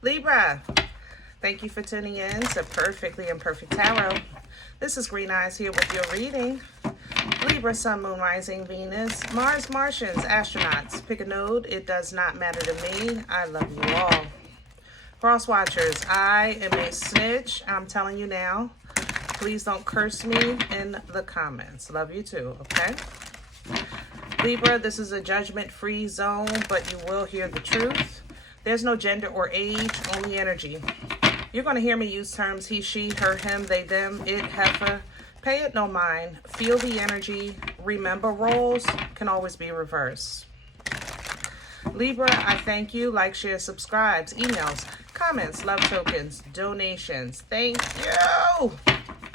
Libra, thank you for tuning in to Perfectly Imperfect Tarot. This is Green Eyes here with your reading. Libra, Sun, Moon, Rising, Venus, Mars, Martians, astronauts. Pick a node. It does not matter to me. I love you all. Cross watchers, I am a snitch. I'm telling you now. Please don't curse me in the comments. Love you too, okay? Libra, this is a judgment-free zone, but you will hear the truth. There's no gender or age, only energy. You're going to hear me use terms he, she, her, him, they, them, it, heifer. Pay it no mind. Feel the energy. Remember, roles can always be reversed. Libra, I thank you. Like, share, subscribes, emails, comments, love tokens, donations. Thank you.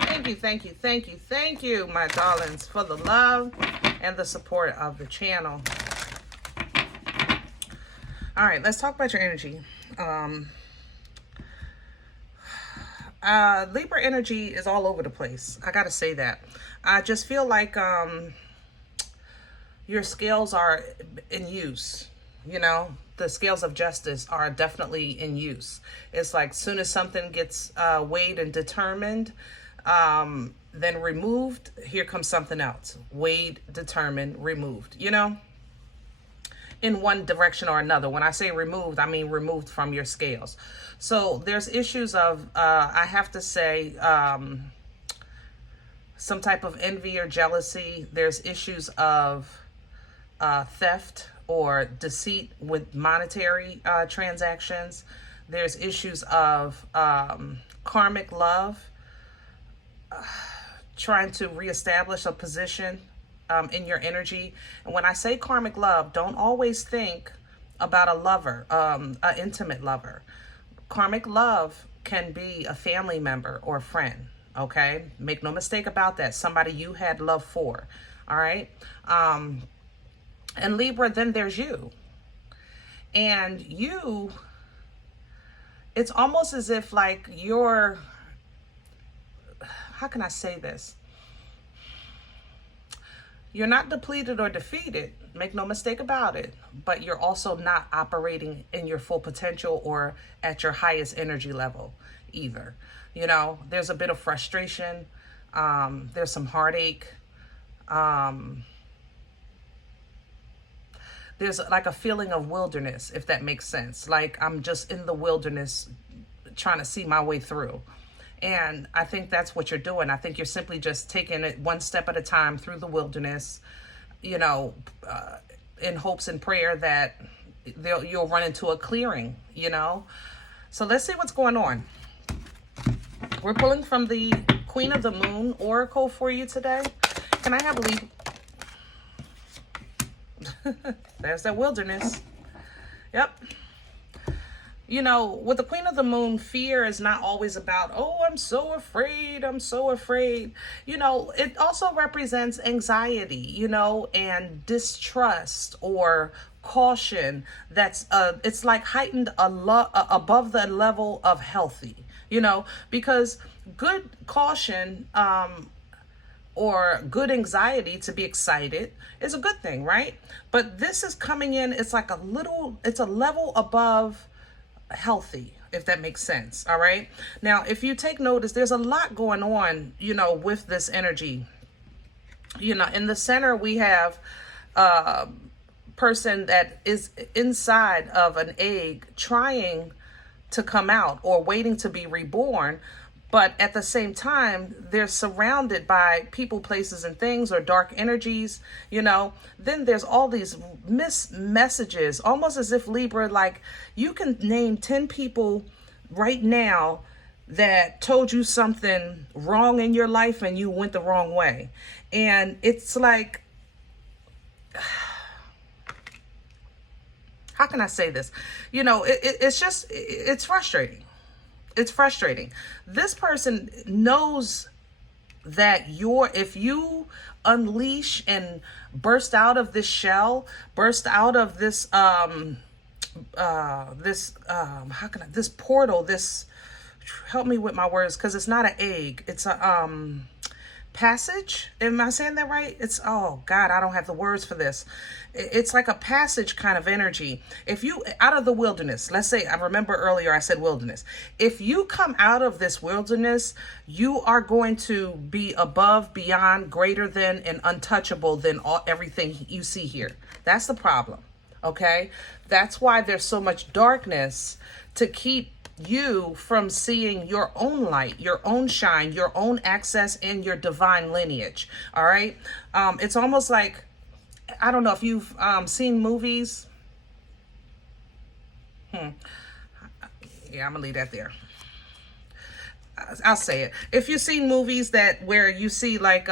Thank you, thank you, thank you, thank you, my darlings, for the love and the support of the channel. All right, let's talk about your energy. Libra energy is all over the place. I gotta say that. I just feel like your scales are in use. You know, the scales of justice are definitely in use. It's like soon as something gets weighed and determined, then removed, here comes something else. Weighed, determined, removed, you know, in one direction or another. When I say removed, I mean removed from your scales. So there's issues of, I have to say, some type of envy or jealousy. There's issues of theft or deceit with monetary transactions. There's issues of karmic love, trying to reestablish a position in your energy. And when I say karmic love, don't always think about a lover, an intimate lover. Karmic love can be a family member or a friend, okay? Make no mistake about that. Somebody you had love for, all right? And Libra, then there's you. And you, it's almost as if like you're, how can I say this? You're not depleted or defeated, make no mistake about it, but you're also not operating in your full potential or at your highest energy level either. You know, there's a bit of frustration. There's some heartache. There's like a feeling of wilderness, if that makes sense. Like I'm just in the wilderness trying to see my way through. And I think that's what you're doing. I think you're simply just taking it one step at a time through the wilderness, you know, in hopes and prayer that you'll run into a clearing, you know. So let's see what's going on. We're pulling from the Queen of the Moon Oracle for you today. Can I have a lead? There's that wilderness. Yep. You know, with the Queen of the Moon, fear is not always about, oh, I'm so afraid, I'm so afraid. You know, it also represents anxiety, you know, and distrust or caution. That's, it's like heightened above the level of healthy, you know, because good caution, or good anxiety, to be excited, is a good thing, right? But this is coming in, it's like it's a level above healthy, if that makes sense. All right. Now, if you take notice, there's a lot going on, you know, with this energy. You know, in the center, we have a person that is inside of an egg trying to come out or waiting to be reborn. But at the same time, they're surrounded by people, places, and things, or dark energies, you know. Then there's all these messages, almost as if Libra, like, you can name 10 people right now that told you something wrong in your life and you went the wrong way. And it's like, how can I say this? You know, it's just, it's frustrating. It's frustrating. This person knows that if you unleash and burst out of this shell, burst out of this, this portal, this, help me with my words, because it's not an egg. It's a, passage. Am I saying that right? It's, oh God, I don't have the words for this. It's like a passage kind of energy. If you, out of the wilderness, let's say, I remember earlier I said wilderness. If you come out of this wilderness, you are going to be above, beyond, greater than, and untouchable than everything you see here. That's the problem. Okay? That's why there's so much darkness, to keep you from seeing your own light, your own shine, your own access, and your divine lineage. All right. It's almost like, I don't know if you've seen movies. Yeah, I'm gonna leave that there. I'll say it. If you've seen movies that where you see like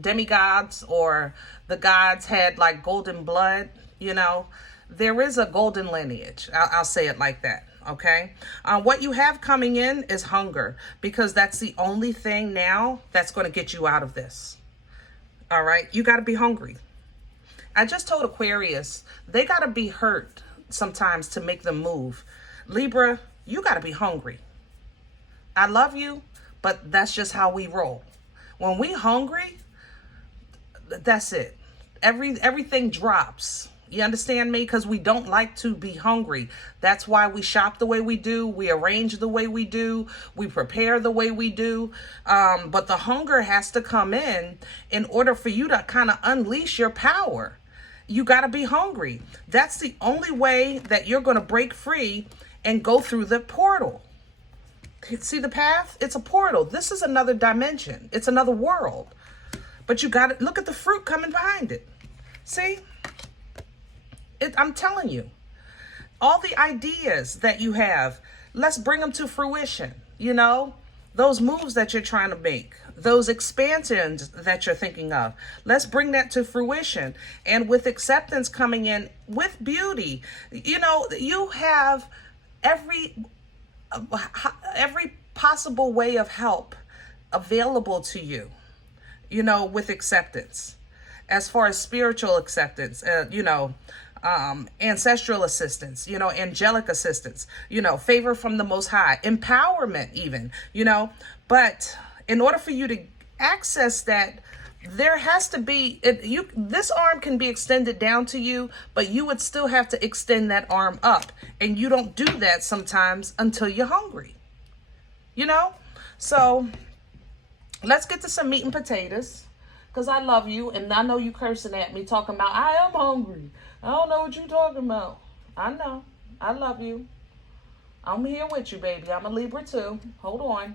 demigods, or the gods had like golden blood, you know, there is a golden lineage. I'll say it like that. Okay. What you have coming in is hunger, because that's the only thing now that's going to get you out of this. All right. You got to be hungry. I just told Aquarius, they got to be hurt sometimes to make them move. Libra, you got to be hungry. I love you, but that's just how we roll. When we hungry, that's it. Everything drops. You understand me? Because we don't like to be hungry. That's why we shop the way we do. We arrange the way we do. We prepare the way we do. But the hunger has to come in order for you to kind of unleash your power. You got to be hungry. That's the only way that you're going to break free and go through the portal. See the path? It's a portal. This is another dimension. It's another world. But you got to look at the fruit coming behind it. See? I'm telling you, all the ideas that you have, let's bring them to fruition. You know, those moves that you're trying to make, those expansions that you're thinking of, let's bring that to fruition. And with acceptance coming in, with beauty, you know, you have every possible way of help available to you, you know, with acceptance. As far as spiritual acceptance, you know, ancestral assistance, you know, angelic assistance, you know, favor from the Most High, empowerment even, you know. But in order for you to access that, there has to be, this arm can be extended down to you, but you would still have to extend that arm up. And you don't do that sometimes until you're hungry, you know. So let's get to some meat and potatoes, because I love you, and I know you cursing at me talking about, I am hungry. I don't know what you're talking about. I know. I love you. I'm here with you, baby. I'm a Libra too. Hold on.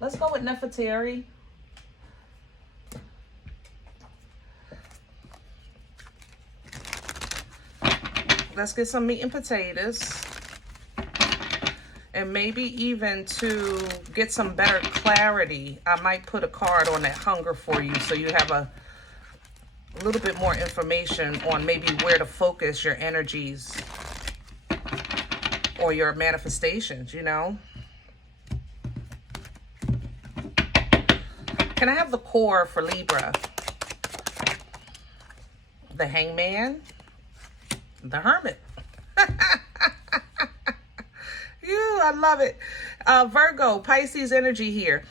Let's go with Nefertari. Let's get some meat and potatoes. And maybe even to get some better clarity, I might put a card on that hunger for you, so you have a little bit more information on maybe where to focus your energies or your manifestations, you know. Can I have the core for Libra? The hangman, the hermit. I love it. Virgo, Pisces energy here.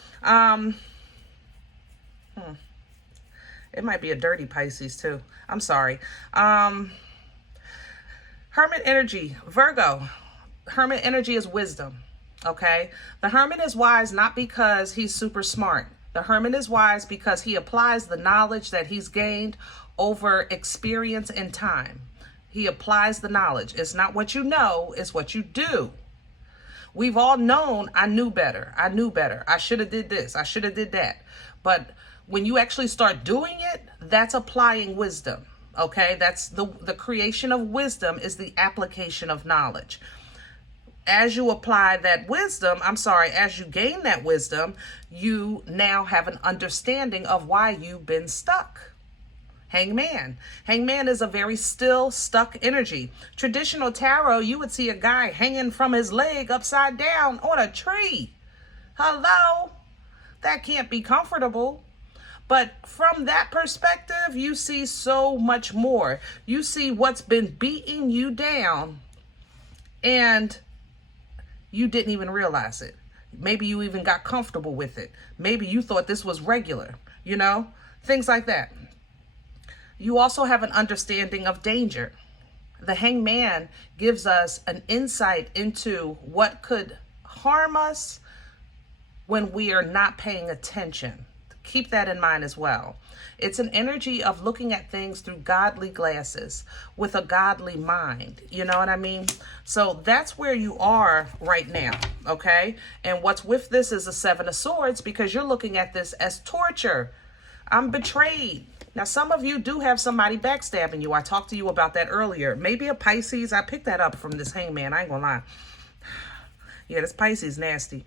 It might be a dirty Pisces too. I'm sorry. Hermit energy, Virgo. Hermit energy is wisdom. Okay. The hermit is wise not because he's super smart. The hermit is wise because he applies the knowledge that he's gained over experience and time. He applies the knowledge. It's not what you know, it's what you do. We've all known, I knew better. I knew better. I should have did this. I should have did that. But when you actually start doing it, that's applying wisdom. Okay, that's the creation of wisdom is the application of knowledge. As you apply that wisdom, as you gain that wisdom, you now have an understanding of why you've been stuck. Hangman. Hangman is a very still, stuck energy. Traditional tarot, you would see a guy hanging from his leg upside down on a tree. Hello? That can't be comfortable. But from that perspective, you see so much more. You see what's been beating you down, and you didn't even realize it. Maybe you even got comfortable with it. Maybe you thought this was regular, you know, things like that. You also have an understanding of danger. The hangman gives us an insight into what could harm us when we are not paying attention. Keep that in mind as well. It's an energy of looking at things through godly glasses with a godly mind. You know what I mean? So that's where you are right now, okay? And what's with this is the Seven of Swords, because you're looking at this as torture. I'm betrayed. Now, some of you do have somebody backstabbing you. I talked to you about that earlier. Maybe a Pisces. I picked that up from this hangman. I ain't gonna lie. Yeah, this Pisces nasty.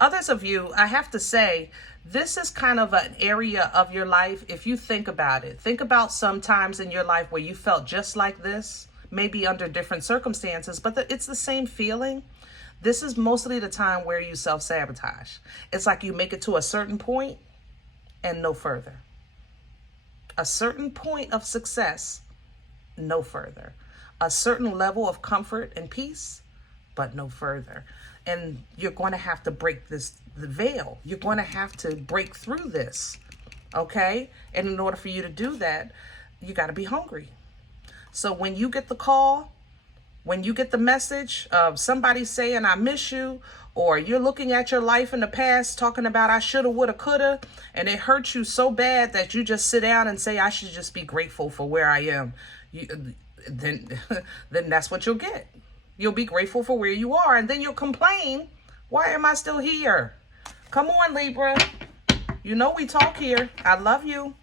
Others of you, I have to say, this is kind of an area of your life, if you think about it. Think about some times in your life where you felt just like this, maybe under different circumstances, but it's the same feeling. This is mostly the time where you self-sabotage. It's like you make it to a certain point and no further. A certain point of success, no further. A certain level of comfort and peace, but no further. And you're going to have to break the veil. You're going to have to break through this, okay? And in order for you to do that, you got to be hungry. So when you get the call, when you get the message of somebody saying, I miss you, or you're looking at your life in the past, talking about I shoulda, woulda, coulda, and it hurts you so bad that you just sit down and say, I should just be grateful for where I am, then that's what you'll get. You'll be grateful for where you are, and then you'll complain, why am I still here? Come on, Libra. You know we talk here. I love you.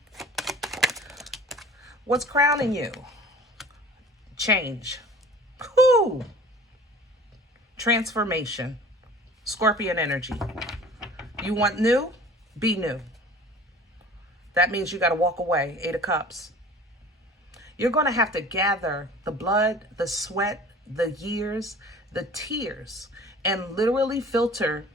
What's crowning you? Change. Whew. Transformation. Scorpion energy. You want new? Be new. That means you got to walk away. 8 of Cups. You're going to have to gather the blood, the sweat, the years, the tears, and literally filter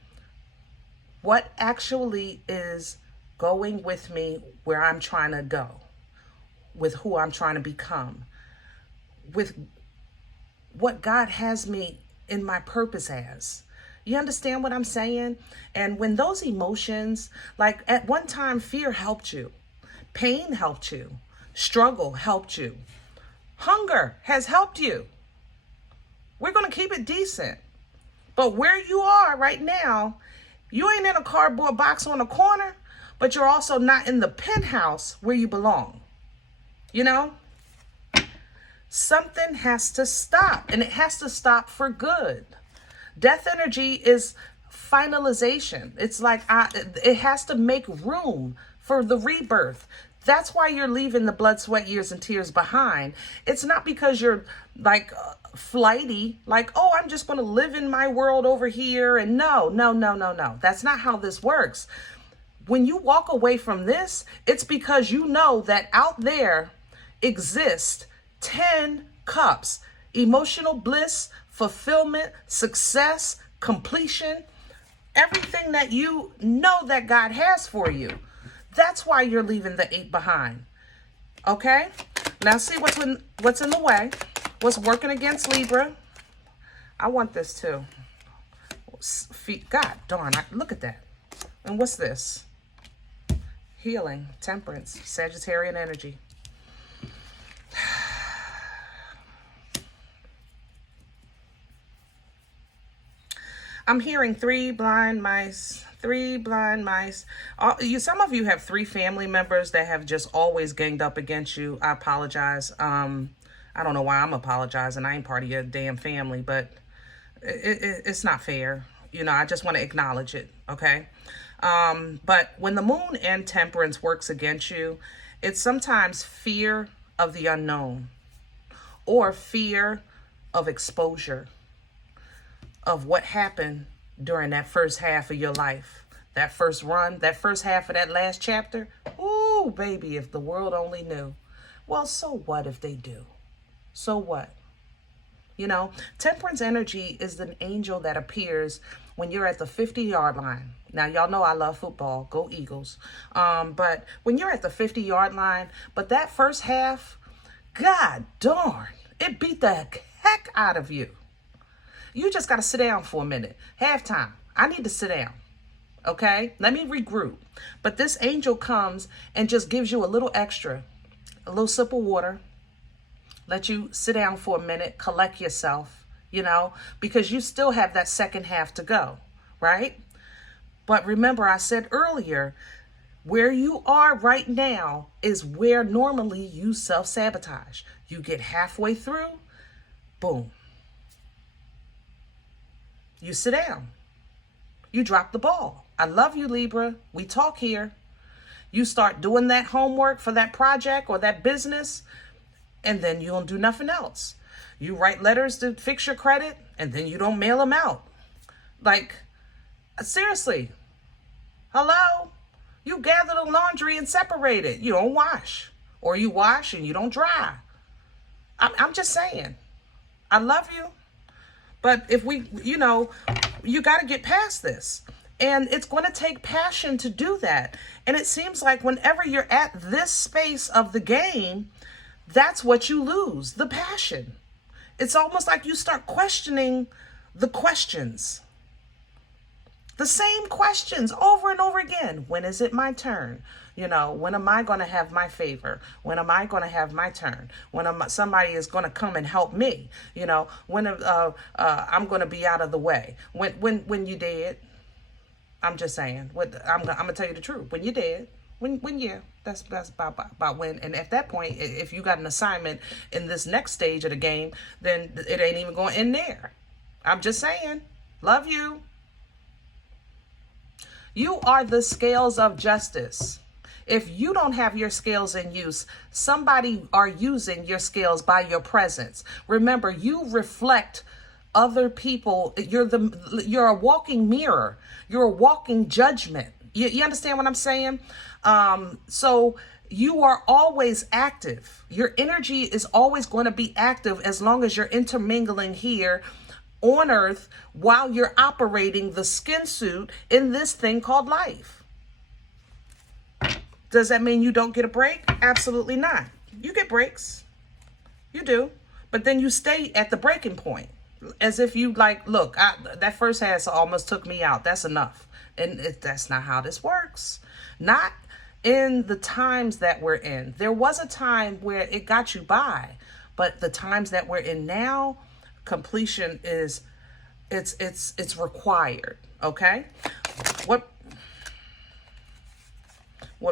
what actually is going with me where I'm trying to go, with who I'm trying to become, with what God has me in my purpose as. You understand what I'm saying? And when those emotions, like at one time, fear helped you, pain helped you, struggle helped you, hunger has helped you. We're going to keep it decent. But where you are right now, you ain't in a cardboard box on a corner, but you're also not in the penthouse where you belong. You know? Something has to stop, and it has to stop for good. Death energy is finalization. It's like it has to make room for the rebirth. That's why you're leaving the blood, sweat, years, and tears behind. It's not because you're like flighty, like, oh, I'm just going to live in my world over here. And no. That's not how this works. When you walk away from this, it's because you know that out there exists 10 cups, emotional bliss, fulfillment, success, completion, everything that you know that God has for you. That's why you're leaving the 8 behind. Okay? Now see what's in the way. What's working against Libra? I want this too. Feet. God darn, look at that. And what's this? Healing, temperance, Sagittarian energy. I'm hearing 3 blind mice. 3 blind mice. Some of you have 3 family members that have just always ganged up against you. I apologize. I don't know why I'm apologizing. I ain't part of your damn family, but it's not fair. You know, I just want to acknowledge it, okay? But when the moon and temperance works against you, it's sometimes fear of the unknown or fear of exposure of what happened during that first half of your life, that first run, that first half of that last chapter. Ooh, baby, if the world only knew. Well, so what if they do? So what? You know, temperance energy is an angel that appears when you're at the 50-yard line. Now, y'all know I love football. Go Eagles. But when you're at the 50-yard line, but that first half, God darn, it beat the heck out of you. You just got to sit down for a minute. Halftime. I need to sit down. Okay? Let me regroup. But this angel comes and just gives you a little extra, a little sip of water, let you sit down for a minute, collect yourself, you know, because you still have that second half to go, right? But remember, I said earlier, where you are right now is where normally you self-sabotage. You get halfway through, boom. You sit down. You drop the ball. I love you, Libra. We talk here. You start doing that homework for that project or that business, and then you don't do nothing else. You write letters to fix your credit, and then you don't mail them out. Like, seriously. Hello? You gather the laundry and separate it. You don't wash. Or you wash and you don't dry. I'm just saying. I love you. But if we, you know, you got to get past this. And it's going to take passion to do that. And it seems like whenever you're at this space of the game, that's what you lose, the passion. It's almost like you start questioning the questions. The same questions over and over again. When is it my turn? You know, when am I going to have my favor? When am I going to have my turn? When somebody is going to come and help me? You know, when I'm going to be out of the way? When you dead? I'm just saying. I'm going to tell you the truth. When you're dead. When yeah, that's about when. And at that point, if you got an assignment in this next stage of the game, then it ain't even going to end there. I'm just saying. Love you. You are the scales of justice. If you don't have your scales in use, somebody are using your scales by your presence. Remember, you reflect other people. You're a walking mirror. You're a walking judgment. You understand what I'm saying? So you are always active. Your energy is always going to be active as long as you're intermingling here on earth while you're operating the skin suit in this thing called life. Does that mean you don't get a break? Absolutely not. You get breaks. You do. But then you stay at the breaking point as if you like, look, that first hassle almost took me out. That's enough. And that's not how this works. Not in the times that we're in. There was a time where it got you by, but the times that we're in now, completion is, it's required. Okay. What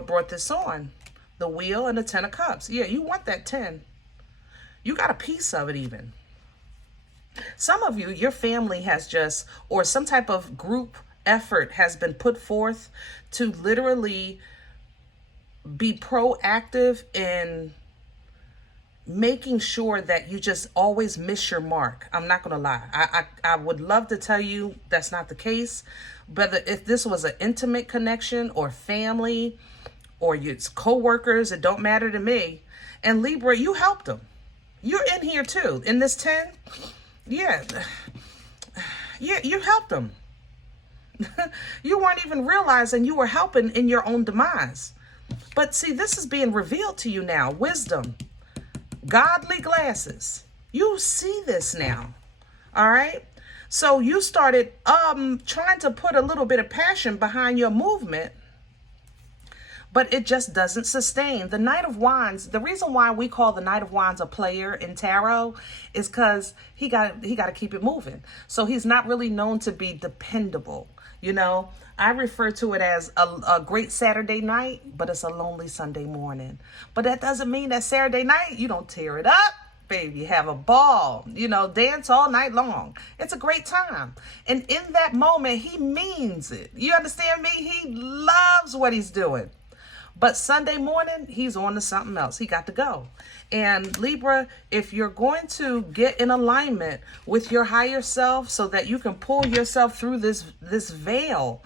brought this on? The wheel and the 10 of cups. Yeah, you want that 10. You got a piece of it even. Some of you, your family has just, or some type of group effort has been put forth to literally be proactive in making sure that you just always miss your mark. I'm not going to lie. I would love to tell you that's not the case. But if this was an intimate connection or family or your co-workers, it don't matter to me. And Libra, you helped them. You're in here too. In this 10, yeah, you helped them. You weren't even realizing you were helping in your own demise. But see, this is being revealed to you now. Wisdom, godly glasses. You see this now. All right. So you started trying to put a little bit of passion behind your movement, but it just doesn't sustain. The Knight of Wands, the reason why we call the Knight of Wands a player in tarot is because he got to keep it moving. So he's not really known to be dependable. You know, I refer to it as a great Saturday night, but it's a lonely Sunday morning. But that doesn't mean that Saturday night you don't tear it up, baby. Have a ball, you know, dance all night long. It's a great time. And in that moment, he means it. You understand me? He loves what he's doing. But Sunday morning, he's on to something else. He got to go. And Libra, if you're going to get in alignment with your higher self so that you can pull yourself through this veil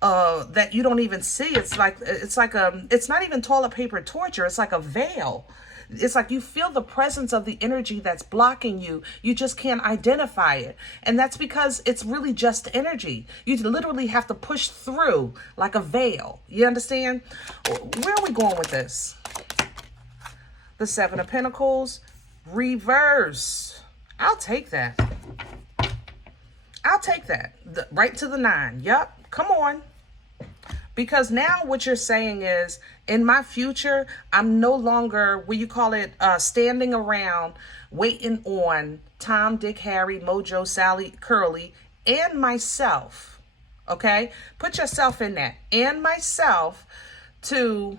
that you don't even see, it's not even toilet paper torture. It's like a veil. It's like you feel the presence of the energy that's blocking you. You just can't identify it. And that's because it's really just energy. You literally have to push through like a veil. You understand? Where are we going with this? The 7 of Pentacles, reverse. I'll take that. I'll take that. Right to the 9. Yep. Come on. Because now what you're saying is, in my future, I'm no longer, what you call it, standing around waiting on Tom, Dick, Harry, Mojo, Sally, Curly, and myself. Okay? Put yourself in that. And myself to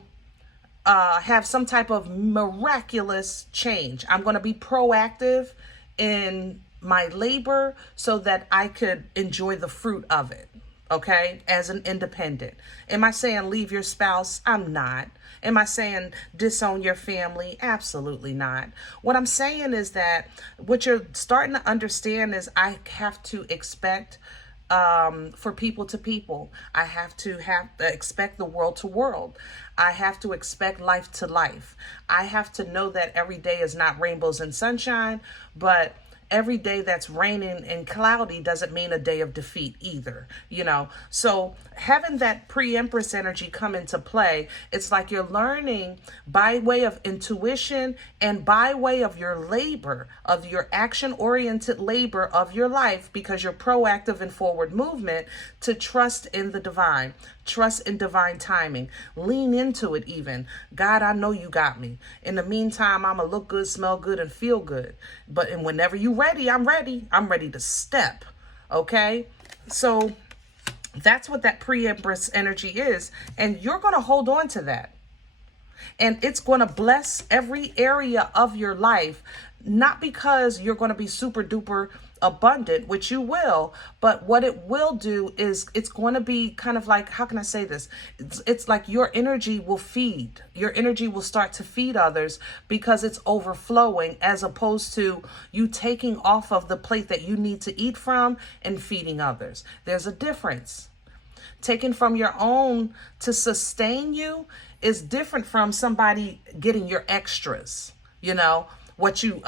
have some type of miraculous change. I'm going to be proactive in my labor so that I could enjoy the fruit of it. Okay, as an independent. Am I saying leave your spouse? I'm not. Am I saying disown your family? Absolutely not. What I'm saying is that what you're starting to understand is I have to expect for people to people. I have to expect the world to world. I have to expect life to life. I have to know that every day is not rainbows and sunshine, but every day that's raining and cloudy doesn't mean a day of defeat either, you know? So having that pre-empress energy come into play, it's like you're learning by way of intuition and by way of your labor, of your action-oriented labor of your life, because you're proactive in forward movement, to trust in the divine, trust in divine timing, lean into it even. God, I know you got me. In the meantime, I'm gonna look good, smell good, and feel good. And whenever you're ready, I'm ready. I'm ready to step. Okay? So that's what that pre-empress energy is. And you're going to hold on to that. And it's going to bless every area of your life, not because you're going to be super duper abundant, which you will, but what it will do is it's going to be kind of like, how can I say this? It's like your energy will feed. Your energy will start to feed others because it's overflowing, as opposed to you taking off of the plate that you need to eat from and feeding others. There's a difference. Taking from your own to sustain you is different from somebody getting your extras, you know, what you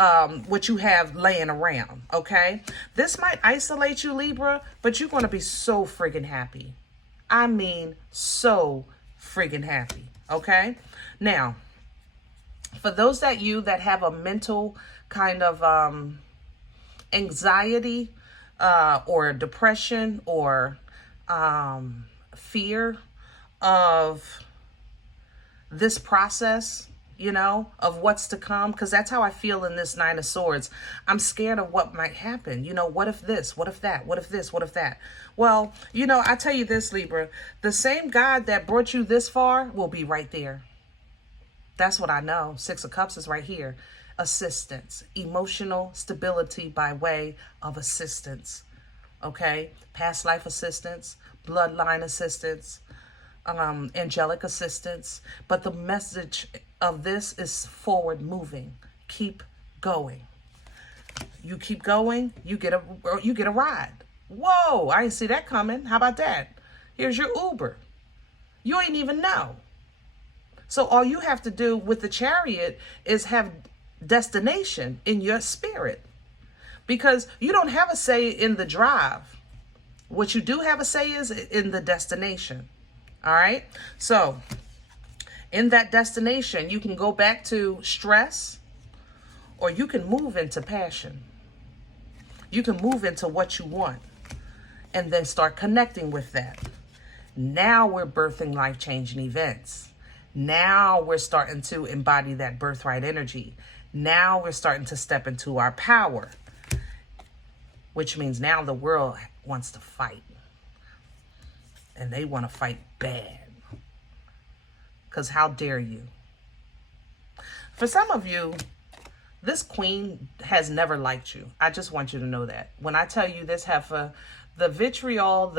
have laying around. Okay, this might isolate you, Libra, but you're going to be so friggin' happy. I mean, so friggin' happy. Okay, now for those that have a mental kind of anxiety or depression or fear of this process, you know, of what's to come, because that's how I feel in this 9 of Swords. I'm scared of what might happen. You know, what if this? What if that? What if this? What if that? Well, you know, I tell you this, Libra, the same God that brought you this far will be right there. That's what I know. 6 of Cups is right here. Assistance, emotional stability by way of assistance. Okay, past life assistance, bloodline assistance, angelic assistance. But the message of this is forward moving. Keep going. You keep going, you get a ride. Whoa, I didn't see that coming. How about that? Here's your Uber. You ain't even know. So all you have to do with the Chariot is have destination in your spirit, because you don't have a say in the drive. What you do have a say is in the destination. All right. So in that destination, you can go back to stress, or you can move into passion. You can move into what you want and then start connecting with that. Now we're birthing life-changing events. Now we're starting to embody that birthright energy. Now we're starting to step into our power, which means now the world wants to fight. And they want to fight bad. Because how dare you? For some of you, this queen has never liked you. I just want you to know that. When I tell you this, heifer, the vitriol,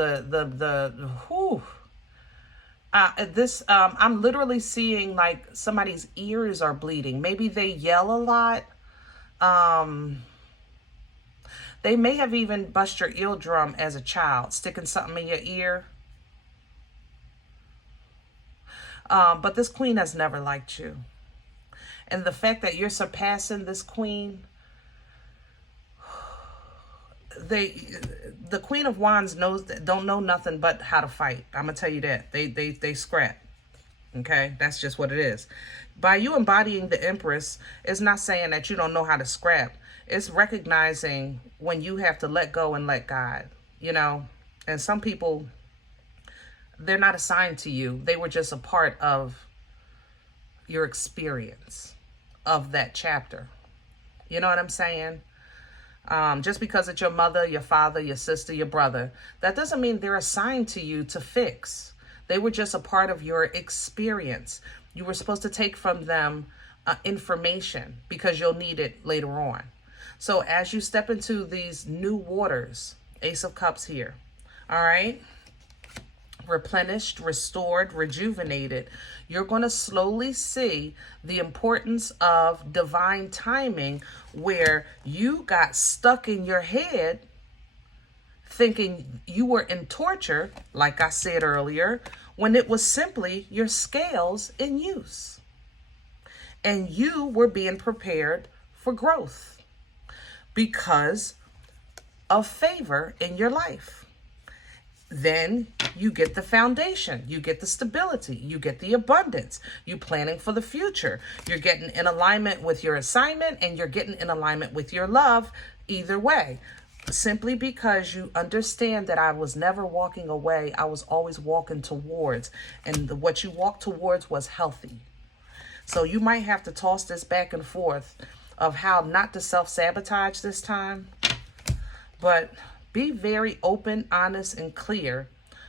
I'm literally seeing like somebody's ears are bleeding. Maybe they yell a lot. They may have even bust your eardrum as a child, sticking something in your ear. But this queen has never liked you. And the fact that you're surpassing this queen, the Queen of Wands don't know nothing but how to fight. I'm gonna tell you that. They scrap. Okay, that's just what it is. By you embodying the Empress, it's not saying that you don't know how to scrap. It's recognizing when you have to let go and let God. you know, and some people, they're not assigned to you. They were just a part of your experience of that chapter. You know what I'm saying? Just because it's your mother, your father, your sister, your brother, that doesn't mean they're assigned to you to fix. They were just a part of your experience. You were supposed to take from them information because you'll need it later on. So as you step into these new waters, Ace of Cups here, all right? Replenished, restored, rejuvenated, you're going to slowly see the importance of divine timing, where you got stuck in your head thinking you were in torture, like I said earlier, when it was simply your scales in use. And you were being prepared for growth because of favor in your life. Then you get the foundation, you get the stability, you get the abundance, you're planning for the future, you're getting in alignment with your assignment, and you're getting in alignment with your love either way. Simply because you understand that I was never walking away, I was always walking towards, and what you walked towards was healthy. So you might have to toss this back and forth of how not to self-sabotage this time, but be very open, honest, and clear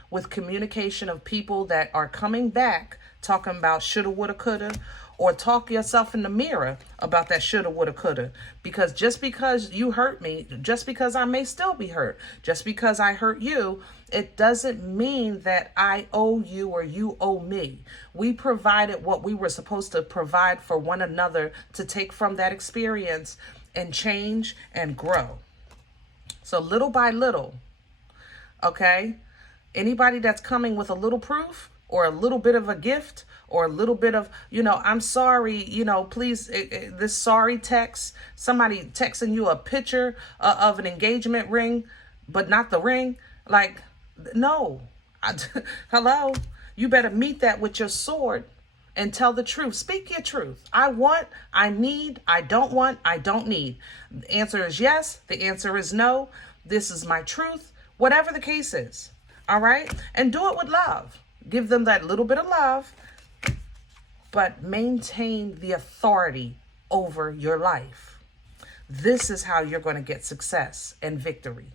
with communication of people that are coming back talking about shoulda, woulda, coulda, or talk yourself in the mirror about that shoulda, woulda, coulda. Because just because you hurt me, just because I may still be hurt, just because I hurt you, it doesn't mean that I owe you or you owe me. We provided what we were supposed to provide for one another to take from that experience and change and grow. So little by little, okay? Anybody that's coming with a little proof or a little bit of a gift or a little bit of, I'm sorry, please, this sorry text, somebody texting you a picture of an engagement ring, but not the ring. Like, no, hello, you better meet that with your sword and tell the truth. Speak your truth. I want, I need, I don't want, I don't need. The answer is yes. The answer is no. This is my truth. Whatever the case is. All right? And do it with love. Give them that little bit of love, but maintain the authority over your life. This is how you're going to get success and victory.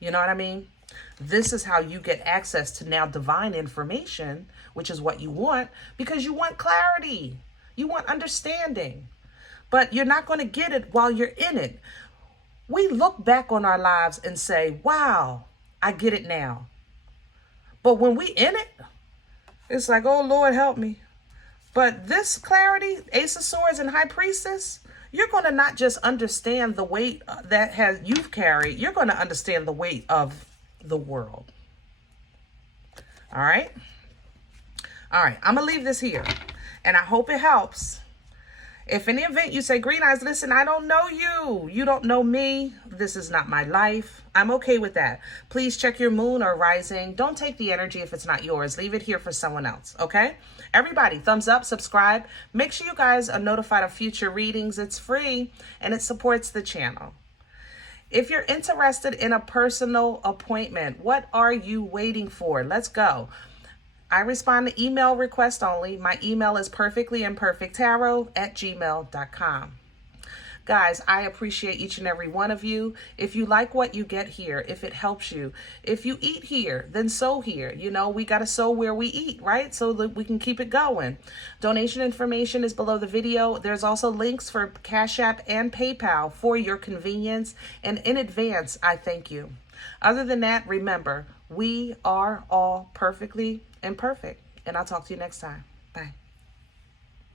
You know what I mean? This is how you get access to now divine information, which is what you want, because you want clarity. You want understanding. But you're not going to get it while you're in it. We look back on our lives and say, wow, I get it now. But when we in it, it's like, oh, Lord, help me. But this clarity, Ace of Swords and High Priestess, you're going to not just understand the weight that you've carried. You're going to understand the weight of the world. All right. All right. I'm going to leave this here, and I hope it helps. If in the event you say, Green Eyes, listen, I don't know you. You don't know me. This is not my life. I'm okay with that. Please check your moon or rising. Don't take the energy if it's not yours. Leave it here for someone else, okay? Everybody, thumbs up, subscribe. Make sure you guys are notified of future readings. It's free, and it supports the channel. If you're interested in a personal appointment, what are you waiting for? Let's go. I respond to email requests only. My email is perfectlyimperfecttarot@gmail.com. Guys, I appreciate each and every one of you. If you like what you get here, if it helps you, if you eat here, then sow here. We got to sow where we eat, right? So that we can keep it going. Donation information is below the video. There's also links for Cash App and PayPal for your convenience. And in advance, I thank you. Other than that, remember, we are all perfectly imperfect. And I'll talk to you next time. Bye.